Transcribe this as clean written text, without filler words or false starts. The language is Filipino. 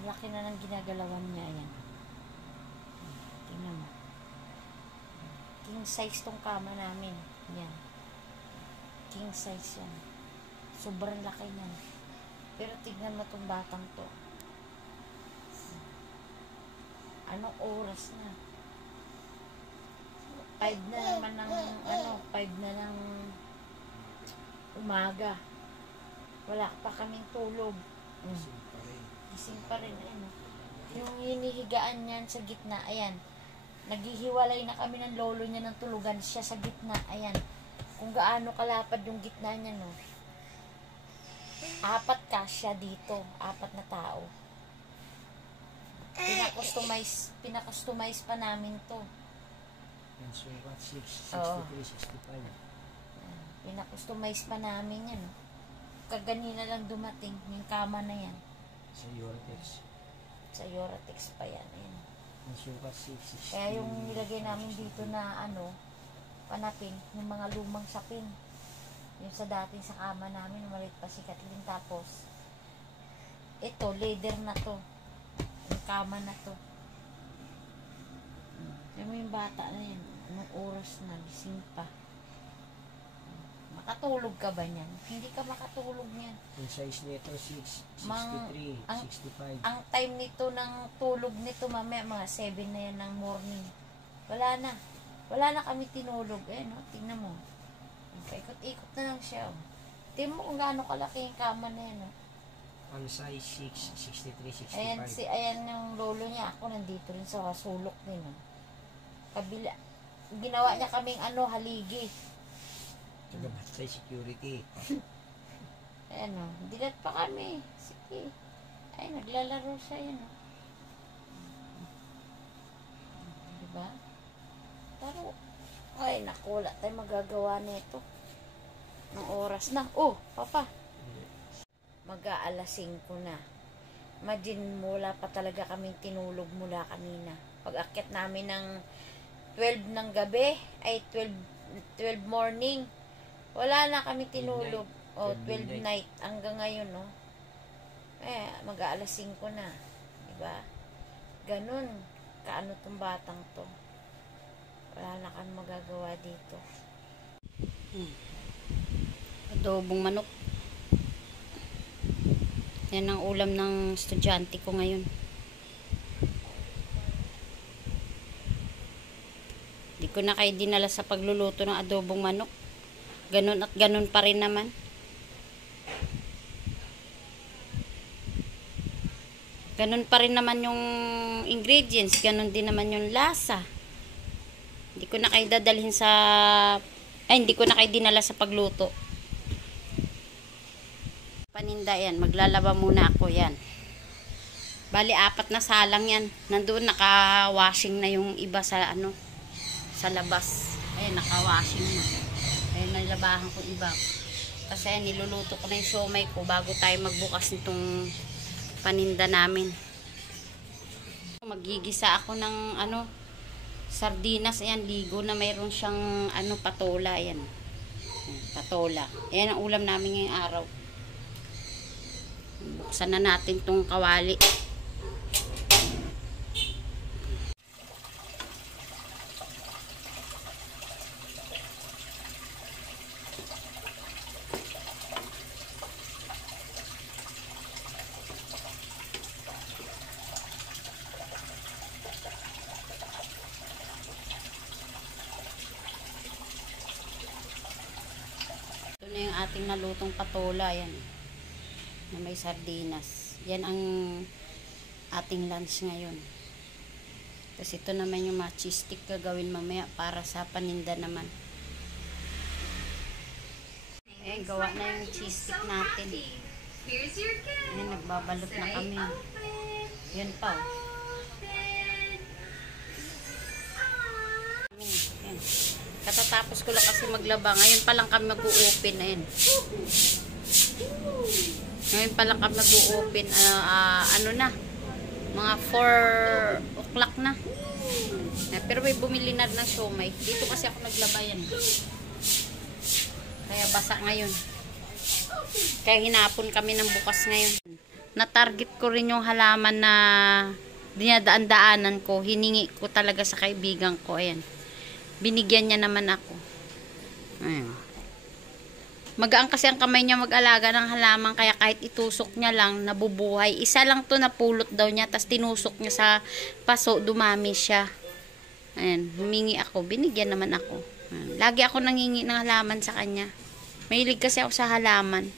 Ang laki na ng ginagalawan niya. Ayan. Tingnan mo. King size tong kama namin. Yan. King size yan. Sobrang laki niyan. Pero tignan mo tong batang to. Anong oras na? 5 na naman ng 5 na ng umaga. Wala pa kaming tulog. Gising pa rin. Ayan. Yung hinihigaan niyan sa gitna, ayan. Naghihiwalay na kami ng lolo niya ng tulugan. Siya sa gitna, ayan. Kung gaano kalapad yung gitna niya, no. 4 kasya dito. 4 na tao. Pinakustomize pa namin to. So, 63, 65. Pinakustomize pa namin yan. Kaganina lang dumating yung kama na yan. Sa Eurotex. Sa Eurotex pa yan. Ayan. So, 66. Kaya yung nilagay namin dito na panapin, yung mga lumang sapin. Yung sa dating sa kama namin, maliit pa si Kathleen. Tapos, ito, leather na to. Yung kama na to. Kaya mo yung bata na yan. Anong oras na, gising pa. Makatulog ka ba niyan? Hindi ka makatulog niyan. Yung size nito, 63, 65. Ang time nito ng tulog nito, mamaya mga 7 na yan ng morning. Wala na. Wala na kami tinulog. Ayan, no? Tingnan mo. Paikot-ikot na lang siya. Tingnan mo kung gaano kalaki yung kama na yan. No? Ang size 63, 65. Ayan yung lolo niya. Ako nandito rin sa sulok din. No? Kabila. Ginawa niya kaming haligi. Sa security. Ayan o. Dilat pa kami. Sige. Ay, naglalaro siya. Ayan o. Diba? Taro. Ay, naku. Wala tayo magagawa nito. Ng oras na. Oh, papa. Mag-aalas 5 na. Imagine, mula pa talaga kaming tinulog mula kanina. Pag-akit namin ng 12 ng gabi, ay 12 morning, wala na kami tinulog. O, 12 night. Hanggang ngayon, no? Mag-aalas 5 na. Diba? Ganun. Kaano tong batang to. Wala na kami magagawa dito. Adobong manok. Yan ang ulam ng estudyante ko ngayon. Di ko na kayo dinala sa pagluluto ng adobong manok. Ganun at ganun pa rin naman. Ganun pa rin naman yung ingredients. Ganun din naman yung lasa. Hindi ko na kayo dadalhin sa... hindi ko na kayo dinala sa pagluto. Paninda yan. Maglalaba muna ako yan. Bali, 4 na salang yan. Nandun, naka-washing na yung iba sa sa labas. Ayan, naka-washing na. Ayan, nalabahan ko iba. Kasi ayan, niluluto ko na yung siomay ko bago tayo magbukas nitong paninda namin. Magigisa ako ng sardinas. Ayan, ligo na mayroon siyang patola. Ayan. Patola. Ayan ang ulam namin ngayong araw. Buksan na natin tong kawali. Ito na yung ating nalutong patola. Ayan. Na may sardinas. Yan ang ating lunch ngayon. Tapos ito naman yung mga cheese stick gagawin mamaya para sa paninda naman. Ayan, gawa na yung cheese stick natin. Ayan, nagbabalot na kami. Yan pa. Ayan. Katatapos ko lang kasi maglaba. Ngayon pa lang kami mag-u-open. Ayan. Ngayon pa lang kami mag-u-open. Na? Mga 4 o'clock na. Pero may bumili na ng siomay. Dito kasi ako naglaba yan. Kaya basa ngayon. Kaya hinapon kami ng bukas ngayon. na-target ko rin yung halaman na dinadaan-daanan ko. Hiningi ko talaga sa kaibigan ko. Ayan. Binigyan niya naman ako. Ayan. Magaan kasi ang kamay niya mag-alaga ng halaman, kaya kahit itusok niya lang, nabubuhay. Isa lang to napulot daw niya, tas tinusok niya sa paso, dumami siya. Ayan, humingi ako, binigyan naman ako. Ayan. Lagi ako nangingi ng halaman sa kanya. Mahilig kasi ako sa halaman.